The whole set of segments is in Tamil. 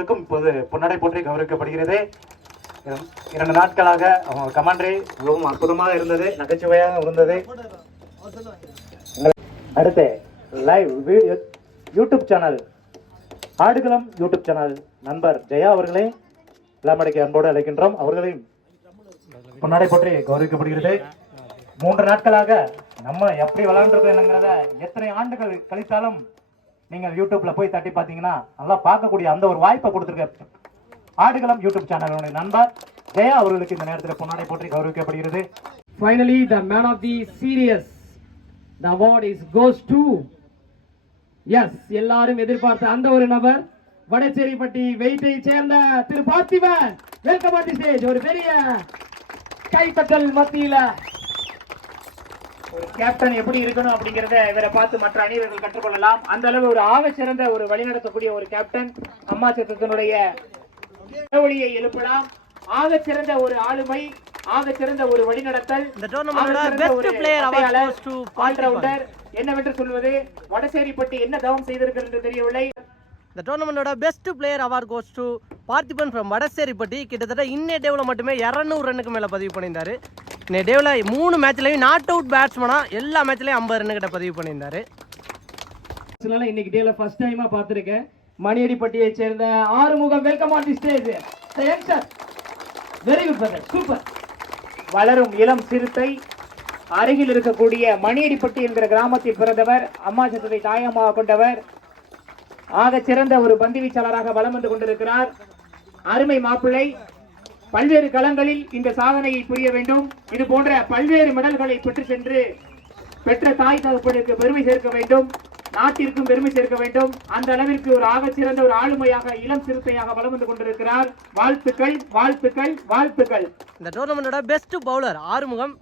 இருக்கும் இப்போது பொன்னடை போற்றி கௌரவிக்கப்படுகிறது இரண்டு நாட்களாக அவங்க கமாண்டரி மிகவும் அற்புதமாக இருந்தது நகைச்சுவையாக இருந்தது. அடுத்து live YouTube channel Aadukalam YouTube channel நண்பர் ஜெயா அவர்களை விழாமடைக்கு அன்போடு அழைக்கின்றோம். அவர்களையும் பொன்னாடை பற்றி கௌரவிக்கப்படுகிறது. மூன்று நாட்களாக நம்ம எப்படி விளையாண்டுருக்கோம் என்னங்கிறத எத்தனை ஆண்டுகள் கழித்தாலும் நீங்கள் யூடியூப்ல போய் தட்டி பார்த்தீங்கன்னா நல்லா பார்க்கக்கூடிய அந்த ஒரு வாய்ப்பை கொடுத்துருக்க. ஆடுகளம் யூடியூப் சேனலுடைய நண்பர் ஜெயா அவர்களுக்கு இந்த நேரத்தில் பொன்னாடை போற்றி கௌரவிக்கப்படுகிறது. Finally the man of the series the award is goes to yes எல்லாரும் எதிர்பார்த்த அந்த ஒரு நபர் வடச்சேரிப்பட்டி வெயிட்டை சேர்ந்த Thiru Parthiban. Welcome on the stage ஒரு பெரிய கைத்தட்டல் மத்தியில ஒரு கேப்டன் எப்படி இருக்கணும் அப்படிங்கறத இவரை பார்த்து மற்ற அணிவர்கள் கற்றுக்கொள்ளலாம். அந்த அளவு ஒரு ஆக சிறந்த ஒரு வழிநடத்தக்கூடிய ஒரு கேப்டன் அம்மா சத்தத்தினுடைய வழியை எழுப்பலாம். ஆக சிறந்த ஒரு ஆளுமை ஆக சிறந்த ஒரு வழிநடத்தல் இந்த all-rounder. என்னவென்று சொல்வது? வடசேரிப்பட்டி என்ன தவம் செய்திருக்கிறது என்று தெரியவில்லை. இந்த டோர்னமெண்டோட best player award goes to Parthiban from Vadaseripatti. கிட்டத்தட்ட இன்னே டேவில் மட்டுமே இரநூறு ரன்னுக்கு மேலே பதிவு பண்ணியிருந்தாரு. நெடேவில் மூணு மேட்ச்லையும் நாட் அவுட் பேட்ஸ்மனாக எல்லா மேட்ச்லையும் ஐம்பது ரன்னு கிட்ட பதிவு பண்ணியிருந்தார். அதனால இன்னைக்கு டேல ஃபர்ஸ்ட் டைமா பார்த்துருக்கேன். மணியடிப்பட்டியை சேர்ந்த Arumugam welcome on the stage very good brother super வளரும் இளம் சிறுத்தை அருகில் இருக்கக்கூடிய மணியடிப்பட்டி என்கிற கிராமத்தில் பிறந்தவர் அம்மா சத்தத்தை தாயமாக கொண்டவர் ஆக சிறந்த ஒரு பந்து வீச்சாளராக வலம் வந்து கொண்டிருக்கிறார். அருமை மாப்பிள்ளை பல்வேறு களங்களில் இந்த சாதனையை புரிய வேண்டும். இது போன்ற பல்வேறு மெடல்களை பெற்று சென்று பெற்ற தாய் தகப்பனுக்கு பெருமை சேர்க்க வேண்டும். நாட்டிற்கும் பெருமை சேர்க்க வேண்டும். அந்த அளவிற்கு ஒரு ஆகச் சிறந்த ஒரு ஆளுமையாக இளம் சிறுத்தையாக வலம் வந்து கொண்டிருக்கிறார். வாழ்த்துக்கள் வாழ்த்துக்கள் வாழ்த்துக்கள். இந்த டோர்னமெண்டோட பெஸ்ட் பவுலர் ஆறுமுகம்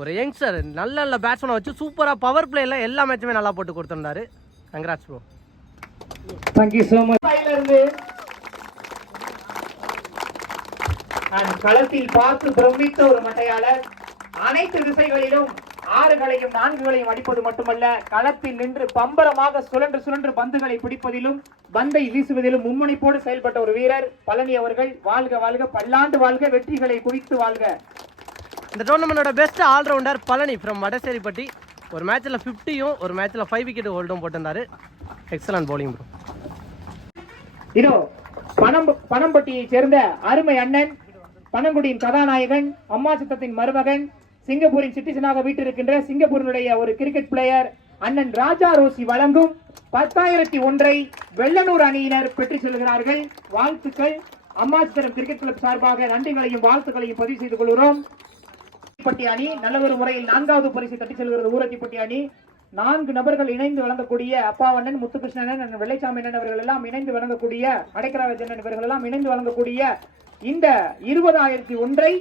ஒரு யங்ஸ்டர் நல்ல நல்ல பேட்ஸ்மனை வச்சு சூப்பராக பவர் பிளேயில் எல்லா மேட்சுமே நல்லா போட்டு கொடுத்துருந்தாரு. Congrats bro thank you so much இருந்து நான் களத்தில் பார்த்து பிரமித்த ஒரு மட்டையாளர். அனைத்து திசைகளிலும் ஆறுகளையும் நான்குகளையும் அடிப்பது மட்டுமல்ல களத்தில் நின்று பம்பரமாக சுழன்று சுழன்று பந்துகளை பிடிப்பதிலும் பந்தை வீசுவதிலும் மும்முனைப்போடு செயல்பட்ட ஒரு வீரர். பழனி அவர்கள் வாழ்க வாழ்க பல்லாண்டு வாழ்க வெற்றிகளை குவித்து வாழ்க. இந்த டோர்னமெண்டோட best all rounder Palani from Vadaseripatti. ஒரு மேட்ச்சில் ஃபிஃப்டியும் ஒரு மேட்ச்சில் ஃபைவ் விக்கெட் ஹோல்டும் போட்டிருந்தாரு. எக்ஸலன்ட் bowling ப்ரோ இதோ பணம் பணம்பட்டியை சேர்ந்த அருமை அண்ணன் பனங்குடியின் கதாநாயகன் அம்மா சித்தத்தின் மருமகன் சிங்கப்பூரின் சிட்டிசனாக வீட்டிருக்கின்ற சிங்கப்பூரினுடைய ஒரு கிரிக்கெட் பிளேயர் அண்ணன் ராஜா ரோசி வழங்கும் பத்தாயிரத்தி ஒன்றை வெள்ளனூர் அணியினர் பெற்று செல்கிறார்கள். வாழ்த்துக்கள். அம்மா சித்தரம் கிரிக்கெட் கிளப் சார்பாக நன்றிகளையும் வாழ்த்துக்களையும் பதிவு செய்து கொள்கிறோம். ஊரத்திப்பட்டி அணி நல்ல ஒரு முறையில் நான்காவது பரிசு தட்டி செல்கிறது. ஊரத்திப்பட்டி அணி நான்கு நபர்கள் இணைந்து வழங்கக்கூடிய அப்பாவண்ணன் முத்துகிருஷ்ணன் வெள்ளைச்சாமி அவர்கள் எல்லாம் இணைந்து வழங்கக்கூடிய அடைக்கராஜ் அண்ணன் இவர்கள் எல்லாம் இணைந்து வழங்கக்கூடிய இந்த இருபதாயிரத்தி ஒன்றை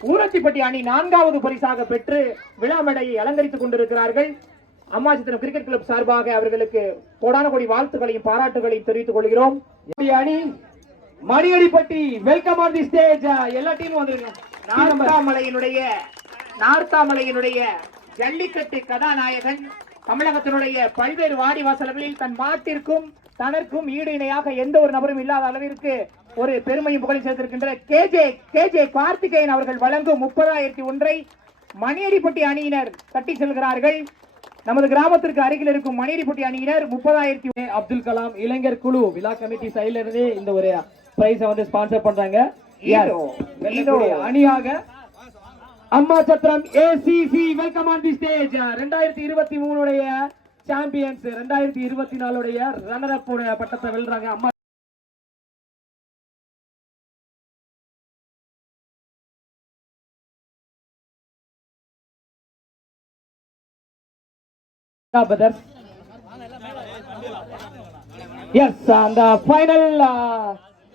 ஊரத்திப்பட்டி அணி நான்காவது பரிசாக பெற்று விழா மேடையை அலங்கரித்துக் கொண்டிருக்கிறார்கள். அம்மா சித்திரம் கிரிக்கெட் கிளப் சார்பாக அவர்களுக்கு கோடான கோடி வாழ்த்துக்களையும் பாராட்டுகளையும் தெரிவித்துக் கொள்கிறோம். அணி Maniyadipatti welcome on the stage எல்லா டீமும் வந்துருங்க நார்த்தாமலையினுடைய நார்த்தாமலையினுடைய ஜல்லிக்கட்டு கதாநாயகன் தமிழகத்தினுடைய பல்வேறு வாடி வாசல்களில் தன் மாட்டிற்கும் தனக்கும் ஈடு இணையாக எந்த ஒரு நபரும் இல்லாத அளவிற்கு ஒரு பெருமையும் புகழை சேர்த்திருக்கின்ற கேஜே கேஜே கார்த்திகேயன் அவர்கள் வழங்கும் முப்பதாயிரத்தி ஒன்றை மணியடிப்பட்டி அணியினர் தட்டி செல்கிறார்கள். நமது கிராமத்திற்கு அருகில் இருக்கும் மணியடிப்பட்டி அணியினர் முப்பதாயிரத்தி அப்துல் கலாம் இளைஞர் குழு விழா கமிட்டி சைடுல இருந்து இந்த ஒரு பிரைஸ வந்து ஸ்பான்சர் பண்றாங்க. அணியாக Amma Chathiram ACC welcome on the stage ரெண்டாயிரத்தி இருபத்தி மூணுடைய சாம்பியன்ஸ் ரெண்டாயிரத்தி இருபத்தி நாலுடைய ரன்னர் அப் பட்டத்தை வெல்றாங்க அம்மா பிரதர்ஸ் எஸ் அந்த ஃபைனல்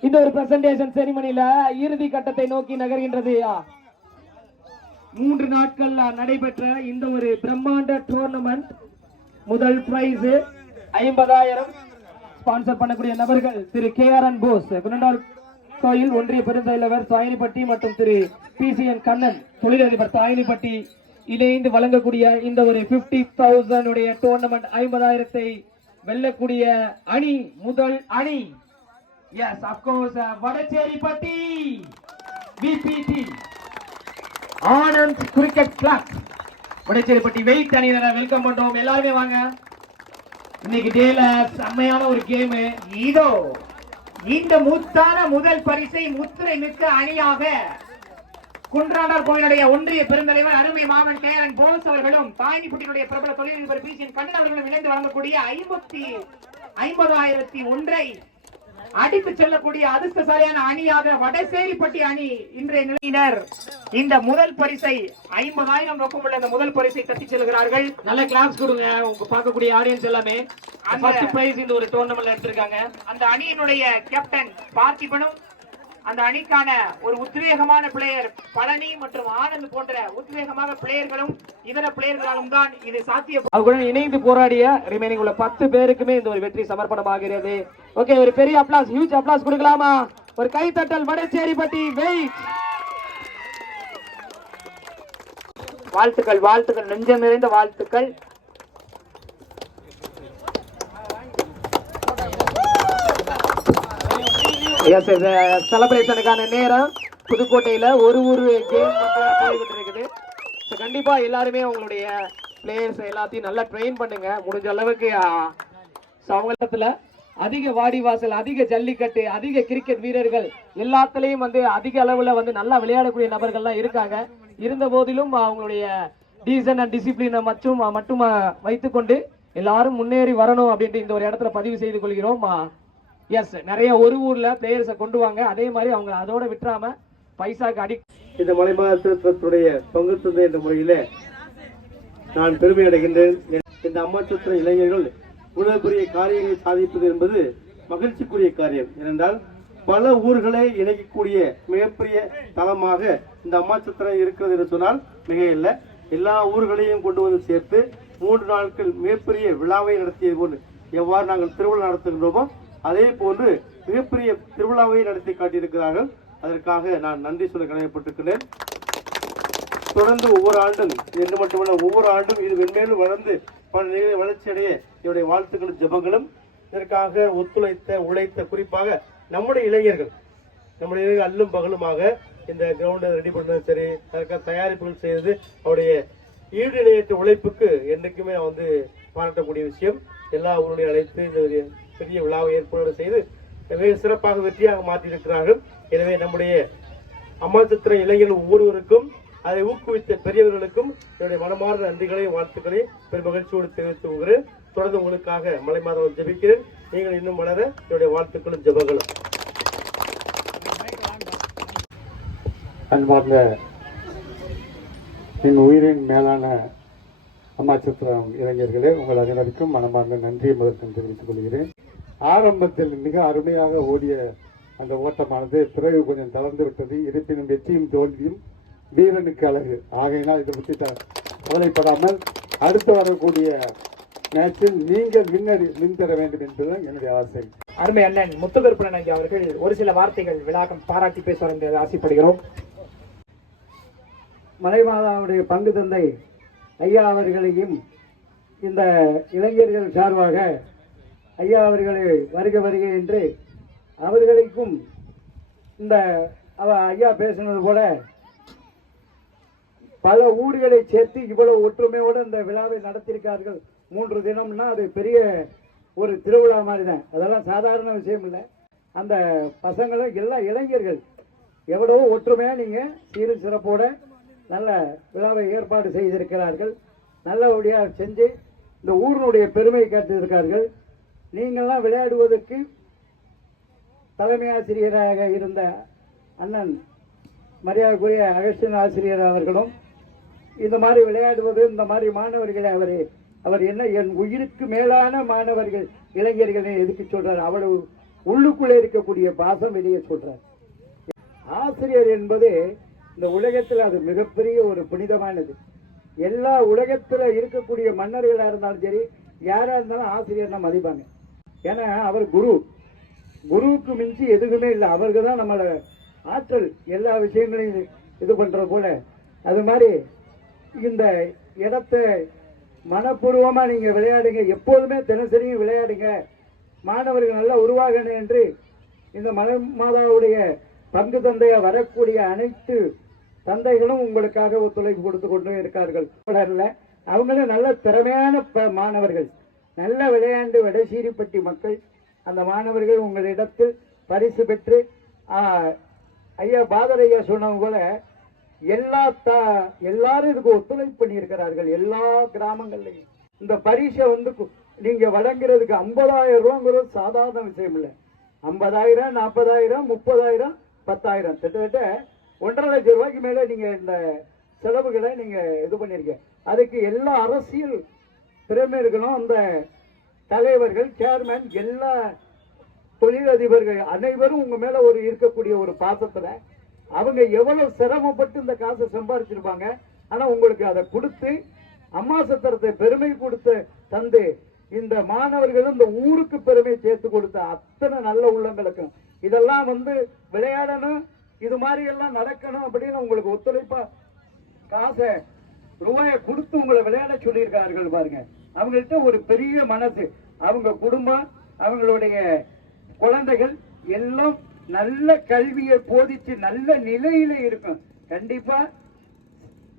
இந்த ஒரு பிரசன்டேஷன் செரிமனில இறுதி கட்டத்தை நோக்கி நகர்கின்றது. மூன்று நாட்கள் நடைபெற்ற இந்த ஒரு பிரம்மாண்ட டோர்னமெண்ட் முதல் பிரைஸ் ஐம்பதாயிரம் ஸ்பான்சர் பண்ணக்கூடிய நபர்கள் திரு கே ஆர் என் போஸ் குணண்டால் கோயில் ஒன்றிய பெருந்தலைவர் தாயினிப்பட்டி மற்றும் திரு பி சி என் கண்ணன் தொழிலதிபர் தாயினிப்பட்டி இணைந்து வழங்கக்கூடிய இந்த ஒரு பிப்டி தௌசண்ட் உடைய டோர்னமெண்ட் ஐம்பதாயிரத்தை வெல்லக்கூடிய அணி முதல் அணி. Yes of course Vadacheripatti PPT Anand cricket club Vadacheripatti wait அணியினரை வெல்கம் பண்றோம். எல்லாருமே வாங்க. இன்னைக்கு டேல செம்மையான ஒரு கேம் இதோ இந்த முத்தான முதல் பரிசை முத்திரை மிக்க அணியாக குன்றாண்டார் கோயிலுடைய ஒன்றிய பெருந்தலைவர் அருமை மாமன் கேரன் போஸ் அவர்களும் தாய்னிப்பட்டியினுடைய பிரபல தொழிலதிபர் பி சி கண்ணன் அவர்களும் இணைந்து வழங்கக்கூடிய ஐம்பத்தி ஐம்பதாயிரத்தி ஒன்றை அடித்து செல்லக்கூடிய அதிர்ஷ்டசாலியான அணியாக வடசேரிப்பட்டி அணி இன்றைய நிலையினர். இந்த முதல் பரிசை ஐம்பதாயிரம் ரொக்கமுள்ள இந்த முதல் பரிசை தட்டி செல்கிறார்கள். நல்ல கிளாப்ஸ் கொடுங்க. உங்க பார்க்கக்கூடிய ஆடியன்ஸ் எல்லாமே. அந்த- ஃபர்ஸ்ட் பிரைஸ் இந்த ஒரு டோர்னமெண்ட்ல எடுத்திருக்காங்க. அந்த அணியினுடைய கேப்டன் பார்த்திபனும் அந்த அணிக்கான ஒரு உத்வேகமான பிளேயர் பழனி மற்றும் ஆனந்த் போன்ற உத்வேகமாக பிளேயர்களும் இதர பிளேயர்களாலும் தான் இது சாத்தியம் அவர்களுடன் இணைந்து போராடிய ரிமைனிங் உள்ள பத்து பேருக்குமே இந்த ஒரு வெற்றி சமர்ப்பணமாகிறது. ஓகே ஒரு பெரிய அப்ளாஸ் ஹியூஜ் அப்ளாஸ் கொடுக்கலாமா? ஒரு கைத்தட்டல் வடச்சேரிப்பட்டி வெயிட் வாழ்த்துக்கள் வாழ்த்துக்கள் நெஞ்சம் நிறைந்த வாழ்த்துக்கள். எஸ் செலப்ரேஷனுக்கான நேரம் புதுக்கோட்டையில ஒரு ஒரு கேம் போய்கிட்டு இருக்குது ஸோ கண்டிப்பா எல்லாருமே உங்களுடைய பிளேயர்ஸ் எல்லாத்தையும் நல்லா ட்ரெயின் பண்ணுங்க. முடிஞ்ச அளவுக்கு சமூகத்துல அதிக வாடிவாசல் அதிக ஜல்லிக்கட்டு அதிக கிரிக்கெட் வீரர்கள் எல்லாத்துலயும் வந்து அதிக அளவுல வந்து நல்லா விளையாடக்கூடிய நபர்கள்லாம் இருக்காங்க. இருந்த போதிலும் அவங்களுடைய டீசன் அண்ட் டிசிப்ளினை மற்றும் மட்டும் வைத்துக்கொண்டு எல்லாரும் முன்னேறி வரணும் அப்படின்ட்டு இந்த ஒரு இடத்துல பதிவு செய்து கொள்கிறோம். எஸ் நிறைய ஒரு ஊர்ல பிளேயர்ஸை கொண்டு வாங்க. அதே மாதிரி அவங்க அதோட விட்டுறாம பைசாக்கு அடி இந்த மலைமாத திருத்தத்துடைய பங்கு தந்தை என்ற முறையில நான் பெருமை அடைகின்றேன். இந்த அம்மாச்சத்திர இளைஞர்கள் இவ்வளவு காரியங்களை சாதிப்பது என்பது மகிழ்ச்சிக்குரிய காரியம். ஏனென்றால் பல ஊர்களை இணைக்கக்கூடிய மிகப்பெரிய தளமாக இந்த அம்மாச்சத்திரம் இருக்கிறது என்று சொன்னால் மிக இல்லை எல்லா ஊர்களையும் கொண்டு வந்து சேர்த்து மூன்று நாட்கள் மிகப்பெரிய விழாவை நடத்தியது போன்று எவ்வாறு நாங்கள் திருவிழா நடத்துகின்றோமோ அதே போன்று மிகப்பெரிய திருவிழாவை நடத்தி காட்டியிருக்கிறார்கள். அதற்காக நான் நன்றி சொல்ல கடமைப்பட்டிருக்கிறேன் தொடர்ந்து ஒவ்வொரு ஆண்டும் என்று மட்டுமல்ல ஒவ்வொரு ஆண்டும் இது வெண்மேலும் வளர்ந்து பல நிலைகளில் வளர்ச்சியடைய என்னுடைய வாழ்த்துக்களும் ஜெபங்களும். இதற்காக ஒத்துழைத்த உழைத்த குறிப்பாக நம்முடைய இளைஞர்கள் நம்முடைய இளைஞர்கள் அல்லும் பகலுமாக இந்த கிரவுண்டை ரெடி பண்ணதும் சரி அதற்காக தயாரிப்புகள் செய்தது அவருடைய ஈடு இணையற்ற உழைப்புக்கு என்றைக்குமே நான் வந்து பாராட்டக்கூடிய விஷயம். எல்லா ஊருடைய அழைத்து இந்த பெரிய விழாவை ஏற்பாடு செய்து மிக சிறப்பாக வெற்றியாக மாற்றியிருக்கிறார்கள். எனவே நம்முடைய அம்மா சித்திர இளைஞர்கள் ஒவ்வொருவருக்கும் அதை ஊக்குவித்த பெரியவர்களுக்கும் என்னுடைய மனமார்ந்த நன்றிகளையும் வாழ்த்துக்களையும் பெரும் மகிழ்ச்சியோடு தெரிவித்து கொள்கிறேன். தொடர்ந்து உங்களுக்காக மலை மாதவன் ஜெபிக்கிறேன். நீங்கள் இன்னும் வளர என்னுடைய வாழ்த்துக்களும் ஜபங்களும். அன்பார்ந்த என் உயிரின் மேலான அம்மா சித்திரம் இளைஞர்களே உங்கள் அனைவருக்கும் மனமார்ந்த நன்றியை முதற்கண் தெரிவித்துக் கொள்கிறேன். ஆரம்பத்தில் மிக அருமையாக ஓடிய அந்த ஓட்டமானது பிறகு கொஞ்சம் தளர்ந்து விட்டது இருப்பினும் வெற்றியும் தோல்வியும் வீரனுக்கு அழகு. ஆகையினால் இதை பற்றி கவலைப்படாமல் அடுத்து வரக்கூடிய மேட்சில் நீங்கள் வின்னடி வின் பெற வேண்டும் என்பதுதான் என்னுடைய ஆசை. அருமை அண்ணன் முத்துகருப்பணன் ஐயா அவர்கள் ஒரு சில வார்த்தைகள் விழாக்கம் பாராட்டி பேசுவார் என்று ஆசைப்படுகிறோம். மலைமாதாவுடைய பங்கு தந்தை ஐயா அவர்களையும் இந்த இளைஞர்கள் சார்பாக ஐயா அவர்களை வருக வருக என்று அவர்களுக்கும் இந்த அவ ஐயா பேசினது போல பல ஊர்களை சேர்த்து இவ்வளவு ஒற்றுமையோடு இந்த விழாவை நடத்தியிருக்கார்கள். மூன்று தினம்னா அது பெரிய ஒரு திருவிழா மாதிரி தான் அதெல்லாம் சாதாரண விஷயம் இல்லை. அந்த பசங்களும் எல்லா இளைஞர்கள் எவ்வளவோ ஒற்றுமையாக நீங்கள் சீரும் சிறப்போட நல்ல விழாவை ஏற்பாடு செய்திருக்கிறார்கள். நல்லபடியாக செஞ்சு இந்த ஊரினுடைய பெருமை காட்டியிருக்கார்கள். நீங்கள்லாம் விளையாடுவதற்கு தலைமை ஆசிரியராக இருந்த அண்ணன் மரியாதைக்குரிய அகஸ்டின் ஆசிரியர் அவர்களும் இந்த மாதிரி விளையாடுவது இந்த மாதிரி மாணவர்களை அவர் அவர் என்ன என் உயிருக்கு மேலான மாணவர்கள் இளைஞர்களை எதுக்கு சொல்றார்? அவ்வளவு உள்ளுக்குள்ளே இருக்கக்கூடிய பாசம் வெளியே சொல்றார். ஆசிரியர் என்பது இந்த உலகத்தில் அது மிகப்பெரிய ஒரு புனிதமானது. எல்லா உலகத்தில் இருக்கக்கூடிய மன்னர்களாக இருந்தாலும் சரி யாராக இருந்தாலும் ஆசிரியர்னா மதிப்பாங்க. ஏன்னா அவர் குரு. குருவுக்கு மிஞ்சி எதுவுமே இல்லை. அவருக்கு தான் நம்மளோட ஆற்றல் எல்லா விஷயங்களையும் இது பண்ணுற போல. அது மாதிரி இந்த இடத்த மனப்பூர்வமாக நீங்கள் விளையாடுங்க. எப்போதுமே தினசரியும் விளையாடுங்க. மாணவர்கள் நல்லா உருவாகணும் என்று இந்த மலை மாதாவுடைய பங்கு தந்தையாக வரக்கூடிய அனைத்து தந்தைகளும் உங்களுக்காக ஒத்துழைப்பு கொடுத்து கொண்டு இருக்கார்கள். தொடர்ல அவங்களும் நல்ல திறமையான ப- மாணவர்கள். நல்ல விளையாண்டு வடசீரிப்பட்டி மக்கள் அந்த மாணவர்கள் உங்களிடத்தில் பரிசு பெற்று ஐயா பாதர் ஐயா சொன்னவங்க போல எல்லா த எல்லாரும் இதுக்கு ஒத்துழைப்பு பண்ணியிருக்கிறார்கள் எல்லா கிராமங்கள்லையும். இந்த பரிசை வந்து கு- வழங்குறதுக்கு ஐம்பதாயிரம் ரூபாங்கிறது சாதாரண விஷயம் இல்லை. ஐம்பதாயிரம் நாற்பதாயிரம் முப்பதாயிரம் பத்தாயிரம். கிட்டத்தட்ட ஒன்றரை லட்சம் ரூபாய்க்கு மேலே நீங்கள் இந்த செலவுகளை நீங்கள் இது பண்ணியிருக்கீங்க அதுக்கு எல்லா அரசியல் பிரமுகர்களும் அந்த தலைவர்கள் சேர்மேன் எல்லா தொழிலதிபர்கள் அனைவரும் உங்க மேல ஒரு இருக்கக்கூடிய ஒரு பாசத்துல அவங்க எவ்வளவு சிரமப்பட்டு இந்த காசை சம்பாதிச்சிருப்பாங்க ஆனா உங்களுக்கு அதை கொடுத்து அம்மா சத்திரத்தை பெருமை கொடுத்து தந்து இந்த மாணவர்களும் இந்த ஊருக்கு பெருமை சேர்த்து கொடுத்த அத்தனை நல்ல உள்ளங்களுக்கும். இதெல்லாம் வந்து விளையாடணும் இது மாதிரி எல்லாம் நடக்கணும் அப்படின்னு உங்களுக்கு ஒத்துழைப்பா காசை ரூபாயை கொடுத்து உங்களை விளையாட சொல்லியிருக்கார்கள் பாருங்க. அவங்கள்ட்ட ஒரு பெரிய மனசு. அவங்க குடும்பம் அவங்களுடைய குழந்தைகள் எல்லாம் நல்ல கல்வியை போதிச்சு நல்ல நிலையில இருக்கும். கண்டிப்பா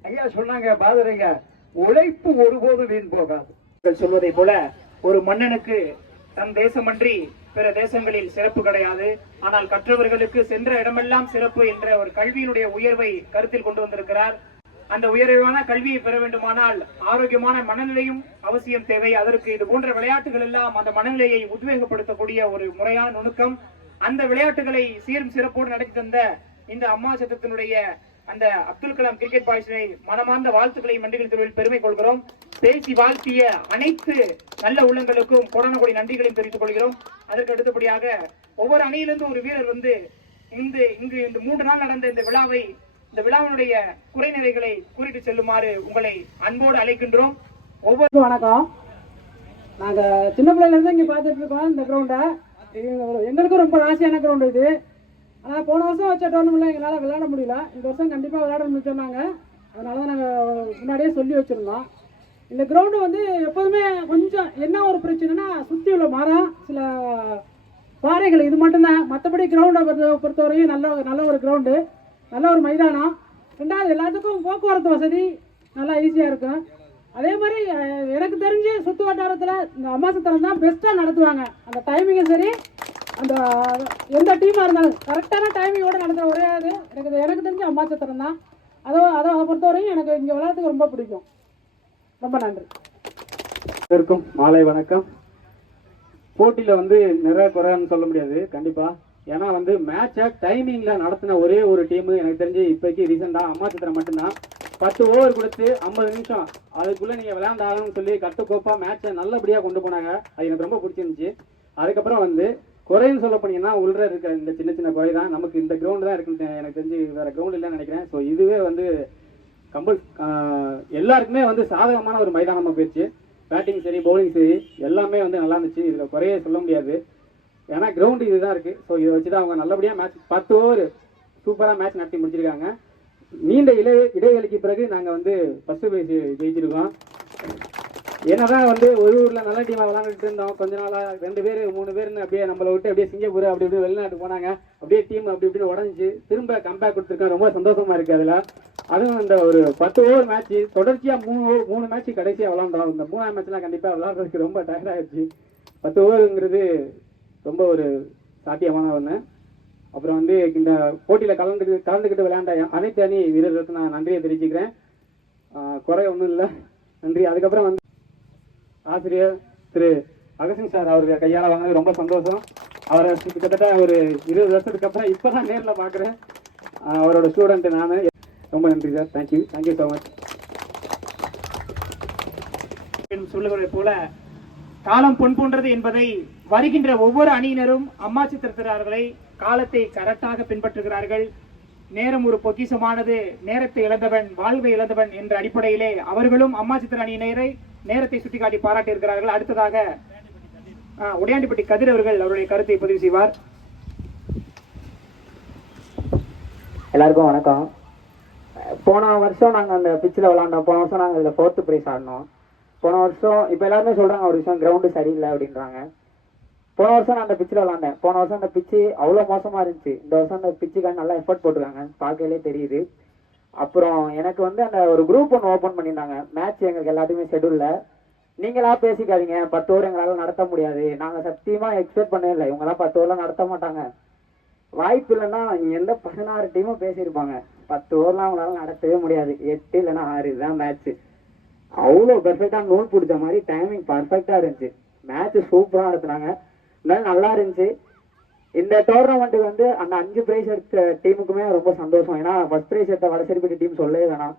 ஐயா சொன்னாங்க பாதர் ஐயா உழைப்பு ஒருபோதும் வீண் போகாது. சொல்வதை போல ஒரு மன்னனுக்கு தம் தேசமன்றி பிற தேசங்களில் சிறப்பு கிடையாது. ஆனால் கற்றவர்களுக்கு சென்ற இடமெல்லாம் சிறப்பு என்ற ஒரு கல்வியினுடைய உயர்வை கருத்தில் கொண்டு வந்திருக்கிறார். அந்த உயர்வான கல்வியை பெற வேண்டுமானால் ஆரோக்கியமான மனநிலையும் அவசியம் தேவை. அதற்கு இது போன்ற விளையாட்டுகள் எல்லாம் அந்த மனநிலையை உத்வேகப்படுத்தக்கூடிய ஒரு முறையான நுணுக்கம். அந்த விளையாட்டுகளை சீரும் சிறப்போடு நடத்தி தந்த இந்த அம்மா சத்தத்தினுடைய அந்த அப்துல் கலாம் கிரிக்கெட் பாய்ஸை மனமார்ந்த வாழ்த்துக்களை மண்டிகள் தொழில் பெருமை கொள்கிறோம். பேசி வாழ்த்திய அனைத்து நல்ல உள்ளங்களுக்கும் கோடான நன்றிகளையும் தெரிவித்துக் கொள்கிறோம். அதற்கு அடுத்தபடியாக ஒவ்வொரு அணியிலிருந்து ஒரு வீரர் வந்து இந்த இங்கு இந்த மூன்று நாள் நடந்த இந்த விழாவை இந்த விழாவினுடைய குறைநிலைகளை கூறிட்டு செல்லுமாறு உங்களை அன்போடு அழைக்கின்றோம். ஒவ்வொரு வணக்கம். நாங்க சின்ன பிள்ளைல இருந்து இங்க பார்த்துட்டு இருக்கோம் இந்த கிரவுண்டை எங்களுக்கும் ரொம்ப ஆசையான கிரவுண்ட் இது. ஆனா போன வருஷம் வச்ச டோர்னமெண்ட்ல எங்களால விளையாட முடியல. இந்த வருஷம் கண்டிப்பா விளையாடணும்னு சொன்னாங்க. அதனால தான் நாங்க முன்னாடியே சொல்லி வச்சிருந்தோம். இந்த கிரவுண்டு வந்து எப்போதுமே கொஞ்சம் என்ன ஒரு பிரச்சனைனா சுற்றி உள்ள மரம் சில பாறைகள் இது மட்டும்தான். மற்றபடி கிரவுண்டை பொறுத்த பொறுத்தவரையும் நல்ல நல்ல ஒரு கிரவுண்டு நல்ல ஒரு மைதானம். ரெண்டாவது எல்லாத்துக்கும் போக்குவரத்து வசதி நல்லா ஈஸியாக இருக்கும். அதே மாதிரி எனக்கு தெரிஞ்சு சுற்று வட்டாரத்தில் இந்த அம்மாசத்திரம் தான் பெஸ்ட்டாக நடத்துவாங்க. அந்த டைமிங்கும் சரி அந்த எந்த டீமாக இருந்தாலும் கரெக்டான டைமிங்கோட நடத்துகிற ஒரே இது எனக்கு எனக்கு தெரிஞ்ச அம்மாசத்திரம் தான். அதோ அதை பொறுத்தவரையும் எனக்கு இங்கே விளையாட்டுக்கு ரொம்ப பிடிக்கும். ரொம்ப நன்றி. இருக்கும் மாலை வணக்கம். போட்டியில் வந்து நிறைய குறைன்னு சொல்ல முடியாது. கண்டிப்பாக ஏன்னா வந்து மேட்சை டைமிங்கில் நடத்தின ஒரே ஒரு டீமு எனக்கு தெரிஞ்சு இப்போதைக்கு ரீசெண்டாக அம்மா சித்திரம் மட்டும்தான். பத்து ஓவர் கொடுத்து ஐம்பது நிமிஷம். அதுக்குள்ளே நீங்கள் விளையாண்டாகணும்னு சொல்லி கட்டுக்கோப்பாக மேட்சை நல்லபடியாக கொண்டு போனாங்க. அது எனக்கு ரொம்ப பிடிச்சிருந்துச்சு. அதுக்கப்புறம் வந்து குறைன்னு சொல்ல போனீங்கன்னா உள்ள இருக்க இந்த சின்ன சின்ன குறை தான் நமக்கு இந்த கிரவுண்டு தான் இருக்குன்னு எனக்கு தெரிஞ்சு வேறு கிரவுண்ட் இல்லைன்னு நினைக்கிறேன். ஸோ இதுவே வந்து கம்பல் எல்லாருக்குமே வந்து சாதகமான ஒரு மைதானமாக போயிடுச்சு. பேட்டிங் சரி பவுலிங் சரி எல்லாமே வந்து நல்லா இருந்துச்சு. இதில் குறையே சொல்ல முடியாது. ஏன்னா கிரவுண்டு இதுதான் இருக்கு. ஸோ இதை வச்சு தான் அவங்க நல்லபடியாக மேட்ச் பத்து ஓவர் சூப்பராக மேட்ச் நடத்தி முடிச்சிருக்காங்க. நீண்ட இடை இடைவெளிக்கு பிறகு நாங்கள் வந்து ஃபஸ்ட்டு பிரைஸ் ஜெயிச்சிருக்கோம். என்னதான் வந்து ஒரு ஊரில் நல்ல டீமாக விளாண்டுட்டு இருந்தோம். கொஞ்ச நாளாக ரெண்டு பேர் மூணு பேர்னு அப்படியே நம்மளை விட்டு அப்படியே சிங்கப்பூர் அப்படி இப்படி வெளிநாட்டு போனாங்க. அப்படியே டீம் அப்படி இப்படின்னு உடஞ்சி திரும்ப கம்பேக் கொடுத்துருக்கோம். ரொம்ப சந்தோஷமாக இருக்குது அதில். அதுவும் இந்த ஒரு பத்து ஓவர் மேட்ச் தொடர்ச்சியாக மூணு ஓவர் மூணு மேட்ச் கடைசியாக விளாண்டோம். இந்த மூணாம் மேட்ச்லாம் கண்டிப்பாக விளாட்றதுக்கு ரொம்ப டயர்டாகிடுச்சு பத்து ஓவருங்கிறது ரொம்ப ஒரு சாத்தியமான ஒன்று அப்புறம் வந்து இந்த போட்டியில் கலந்துக்கிட்டு கலந்துக்கிட்டு விளையாண்ட அனைத்து அணி வீரர்களுக்கு நான் நன்றியை தெரிவிச்சுக்கிறேன். குறை ஒன்றும் இல்லை. நன்றி. அதுக்கப்புறம் வந்து ஆசிரியர் திரு அகசிங் சார் அவருக்கு கையால் வாங்கினது ரொம்ப சந்தோஷம். அவரை கிட்டத்தட்ட ஒரு இருபது வருஷத்துக்கு அப்புறம் இப்போ தான் நேரில் பார்க்குறேன் அவரோட ஸ்டூடெண்ட் நான். ரொம்ப நன்றி sir. Thank you thank you so much சொல்லுவதை போல காலம் பொன் போன்றது என்பதை வருகின்ற ஒவ்வொரு அணியினரும் அம்மா சித்திரத்தினார்களை காலத்தை கரெக்டாக பின்பற்றுகிறார்கள். நேரம் ஒரு பொக்கிஷமானது நேரத்தை இழந்தவன் வாழ்வை இழந்தவன் என்ற அடிப்படையிலே அவர்களும் அம்மா சித்திர அணியினரை நேரத்தை சுட்டிக்காட்டி பாராட்டியிருக்கிறார்கள். அடுத்ததாக உடையாண்டிப்பட்டி கதிர் அவர்கள் அவருடைய கருத்தை பதிவு செய்வார். எல்லாருக்கும் வணக்கம். போன வருஷம் நாங்கள் அந்த பிச்சில் விளாண்டோம். போன வருஷம் நாங்கள் இதில் ஃபோர்த்து ப்ரைஸ் ஆடினோம். போன வருஷம் இப்போ எல்லாருமே சொல்கிறாங்க ஒரு விஷயம் கிரவுண்டு சரியில்லை அப்படின்றாங்க. போன வருஷம் நான் அந்த பிச்சில் விளாண்டேன். போன வருஷம் அந்த பிச்சு அவ்வளோ மோசமாக இருந்துச்சு. இந்த வருஷம் அந்த பிச்சுக்காக நல்லா எஃபர்ட் போட்டிருக்காங்க. பார்க்கலே தெரியுது. அப்புறம் எனக்கு வந்து அந்த ஒரு குரூப் ஒன்று ஓப்பன் பண்ணியிருந்தாங்க. மேட்ச் எங்களுக்கு எல்லாத்துக்குமே ஷெடியூலில் நீங்களா பேசிக்காதீங்க. பத்து ஓவர் எங்களால் நடத்த முடியாது. நாங்கள் சத்தியமாக எக்ஸ்பெக்ட் பண்ணவே இல்லை. இவங்களாம் பத்து ஓவர்லாம் நடத்த மாட்டாங்க. வாய்ப்பு இல்லைன்னா எந்த பதினாறு டீமும் பேசியிருப்பாங்க. பத்து ஓவர்லாம் அவங்களால நடத்தவே முடியாது. எட்டு இல்லைன்னா ஆறு இதுதான் மேட்ச் அவ்வளோ பெர்ஃபெக்டாக நூல் பிடிச்ச மாதிரி டைமிங் பர்ஃபெக்டாக இருந்துச்சு. மேட்ச் சூப்பராக நடத்துனாங்க. இருந்தாலும் நல்லா இருந்துச்சு. இந்த டோர்னமெண்ட்டுக்கு வந்து அந்த அஞ்சு ப்ரைஸ் எடுத்த டீமுக்குமே ரொம்ப சந்தோஷம். ஏன்னா ஃபர்ஸ்ட் ப்ரைஸ் எடுத்த வடசேரிப்பட்டி டீம் சொல்லவே வேணாம்.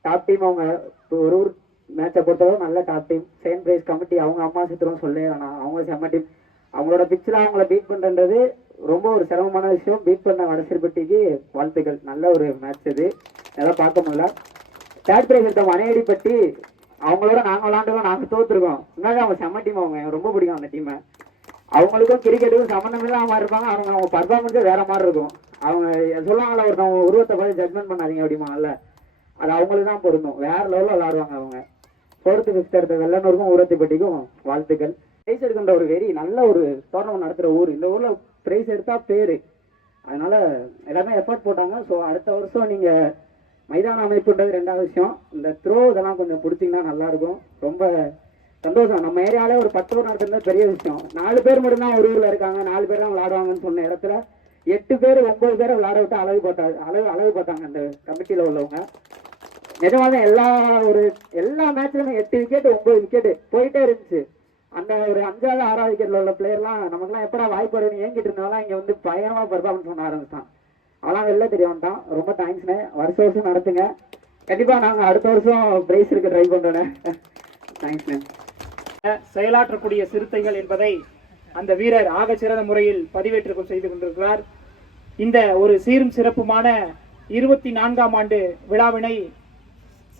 டாப் டீம் அவங்க ஒரு ஒரு மேட்சை பொறுத்தவரை நல்ல top team second prize committee அவங்க அம்மா சித்திரம் சொல்லவே வேணாம். அவங்க செம்ம டீம் அவங்களோட பிச்சில் அவங்கள பீட் பண்ணுறது ரொம்ப ஒரு சிரமமான விஷயம். பீட் பண்ண வடசேரிப்பட்டிக்கு வாழ்த்துக்கள். நல்ல ஒரு மேட்ச் இது. எதாவது பார்க்க முடியல. தேர்ட் பிரைஸ் எடுத்த மனையடிப்பட்டி அவங்களோட நாங்கள் விளாண்டுருக்கோம் நாங்கள் தோத்துருக்கோம். முன்னாடி அவங்க செம்ம டீம் அவங்க. எனக்கு ரொம்ப பிடிக்கும் அந்த டீமை அவங்களுக்கும் கிரிக்கெட்டுக்கும் சம்மந்தம் இல்லாம இருப்பாங்க. அவங்க அவங்க பர்ஃபார்மன்ஸே வேற மாதிரி இருக்கும். அவங்க சொல்லுவாங்கல்ல ஒருத்தவங்க உருவத்தை பார்த்து ஜட்மெண்ட் பண்ணாதீங்க அப்படிமாங்கல்ல அது அவங்களுக்கு தான் பொருந்தும். வேற லெவலில் விளாடுவாங்க அவங்க. ஃபோர்த்து ஃபிஃப்த் எடுத்த வெள்ளனூருக்கும் ஊரத்திப்பட்டிக்கும் வாழ்த்துக்கள். பிரைஸ் எடுக்கின்ற ஒரு வெறி நல்ல ஒரு டோர்னமெண்ட் நடத்துகிற ஊர். இந்த ஊரில் பிரைஸ் எடுத்தா பேரு. அதனால எல்லாமே எஃபர்ட் போட்டாங்க. ஸோ அடுத்த வருஷம் நீங்கள் மைதான அமைப்புன்றது ரெண்டாவது விஷயம். இந்த த்ரோ இதெல்லாம் கொஞ்சம் பிடிச்சிங்கன்னா நல்லா இருக்கும் ரொம்ப சந்தோஷம். நம்ம ஏரியாவிலே ஒரு பத்து ஓவர் நடத்துறது பெரிய விஷயம். நாலு பேர் மட்டும்தான் ஒரு ஊரில் இருக்காங்க. நாலு பேர் தான் விளாடுவாங்கன்னு சொன்ன இடத்துல எட்டு பேர் ஒன்பது பேரை விளாட விட்டு அழகு பார்த்தாங்க அழகு அழகு பார்த்தாங்க அந்த கமிட்டியில் உள்ளவங்க. நிஜமாக எல்லா ஒரு எல்லா மேட்ச்லையுமே எட்டு விக்கெட் ஒன்பது விக்கெட் போயிட்டே இருந்துச்சு. அந்த ஒரு அஞ்சாவது ஆறாவது விக்கெட்ல உள்ள பிளேயர்லாம் நமக்குலாம் எப்படா வாய்ப்பு வருதுன்னு ஏங்கிட்டு இருந்தாலும் இங்கே வந்து பயங்கரமாக பெர்ஃபார்மன்ஸ் பண்ண ஆரம்பிச்சான் ஆனால் வெளில தெரிய வேண்டாம். ரொம்ப தேங்க்ஸ்ண்ணே வருஷம் வருஷம் நடத்துங்க. கண்டிப்பாக நாங்கள் அடுத்த வருஷம் பிரைஸ் இருக்க ட்ரை பண்ணுறோண்ணே தேங்க்ஸ்ண்ணே செயலாற்றக்கூடிய சிறுத்தைகள் என்பதை அந்த வீரர் ஆகச்சிறந்த முறையில் பதிவேற்றம் செய்து கொண்டிருக்கிறார். இந்த ஒரு சீரும் சிறப்புமான இருபத்தி நான்காம் ஆண்டு விழாவினை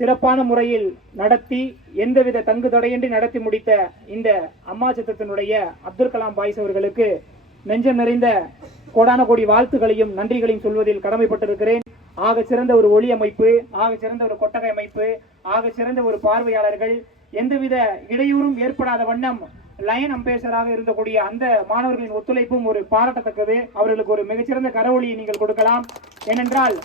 சிறப்பான முறையில் நடத்தி எந்தவித தங்கு தடையின்றி நடத்தி முடித்த இந்த அம்மா சித்தத்தினுடைய அப்துல் கலாம் பாய்ஸ் அவர்களுக்கு நெஞ்சம் நிறைந்த கோடான கோடி வாழ்த்துக்களையும் நன்றிகளையும் சொல்வதில் கடமைப்பட்டிருக்கிறேன். ஆக சிறந்த ஒரு ஒளி அமைப்பு ஆக சிறந்த ஒரு கொட்டகை அமைப்பு ஆக சிறந்த ஒரு பார்வையாளர்கள் எந்தவித இடையூறும் ஏற்படாத வண்ணம் லயன் அம்பேசராக இருந்தக்கூடிய அந்த மாணவர்களின் ஒத்துழைப்பும் ஒரு பாராட்டத்தக்கது. அவர்களுக்கு ஒரு மிகச்சிறந்த கரவொலியை நீங்கள் கொடுக்கலாம். ஏனென்றால்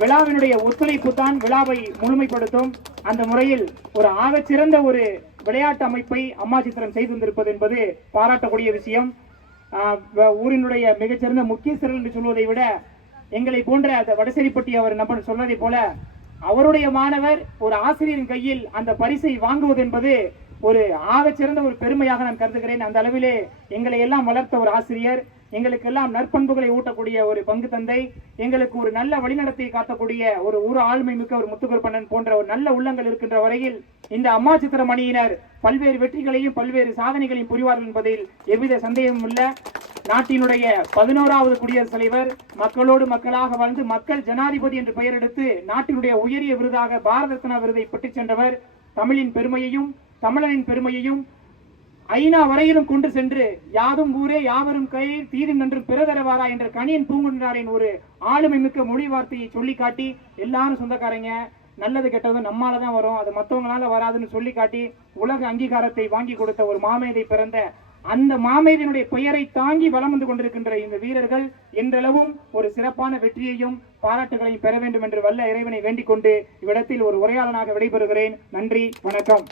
விழாவினுடைய ஒத்துழைப்பு தான் விழாவை முழுமைப்படுத்தும். அந்த முறையில் ஒரு ஆகச்சிறந்த ஒரு விளையாட்டு அமைப்பை அம்மா சித்திரம் செய்து வந்திருப்பது என்பது பாராட்டக்கூடிய விஷயம். ஊரினுடைய மிகச்சிறந்த முக்கியஸ்தர்கள் என்று சொல்வதை விட எங்களை போன்ற அந்த வடசேரிப்பட்டி அவர் நம்ம சொன்னதை போல அவருடைய மாணவர் ஒரு ஆசிரியரின் கையில் அந்த பரிசை வாங்குவது என்பது ஒரு ஆகச்சிறந்த ஒரு பெருமையாக நான் கருதுகிறேன். அந்த அளவிலே எங்களை எல்லாம் வளர்த்த ஒரு ஆசிரியர். எங்களுக்கு எல்லாம் நற்பண்புகளை ஊட்டக்கூடிய ஒரு பங்கு தந்தை எங்களுக்கு ஒரு நல்ல வழிநடத்தை காட்டக்கூடிய ஒரு ஊர் ஆளுமை மிக்க ஒரு முத்துக்குருப்பண்ணன் போன்ற ஒரு நல்ல உள்ளங்கள் இருக்கின்ற வரையில் இந்த அம்மா சித்திரம் அணியினர் பல்வேறு வெற்றிகளையும் பல்வேறு சாதனைகளையும் புரிவார்கள் என்பதில் எவ்வித சந்தேகமும் இல்லை. நாட்டினுடைய பதினோராவது குடியரசுத் தலைவர் மக்களோடு மக்களாக வாழ்ந்து மக்கள் ஜனாதிபதி என்று பெயர் எடுத்து நாட்டினுடைய உயரிய விருதாக பாரத ரத்னா விருதை பெற்றுச் சென்றவர். தமிழின் பெருமையையும் தமிழனின் பெருமையையும் ஐநா வரையிலும் கொண்டு சென்று யாதும் ஊரே யாவரும் கையில் தீரும் நன்று பிறதரவாரா என்ற கணியன் பூங்குன்றாரின் ஒரு ஆளுமை மிக்க மொழி வார்த்தையை சொல்லி காட்டி எல்லாரும் சொந்தக்காரங்க நல்லது கெட்டது நம்மால தான் வரும் அது மற்றவங்களால வராதுன்னு சொல்லி காட்டி உலக அங்கீகாரத்தை வாங்கி கொடுத்த ஒரு மாமேதை பிறந்த அந்த மாமேதையினுடைய பெயரை தாங்கி வலம் வந்து கொண்டிருக்கின்ற இந்த வீரர்கள் என்றளவும் ஒரு சிறப்பான வெற்றியையும் பாராட்டுகளையும் பெற வேண்டும் என்று வல்ல இறைவனை வேண்டிக் கொண்டு இவ்விடத்தில் ஒரு உரையாளனாக விடைபெறுகிறேன். நன்றி வணக்கம்.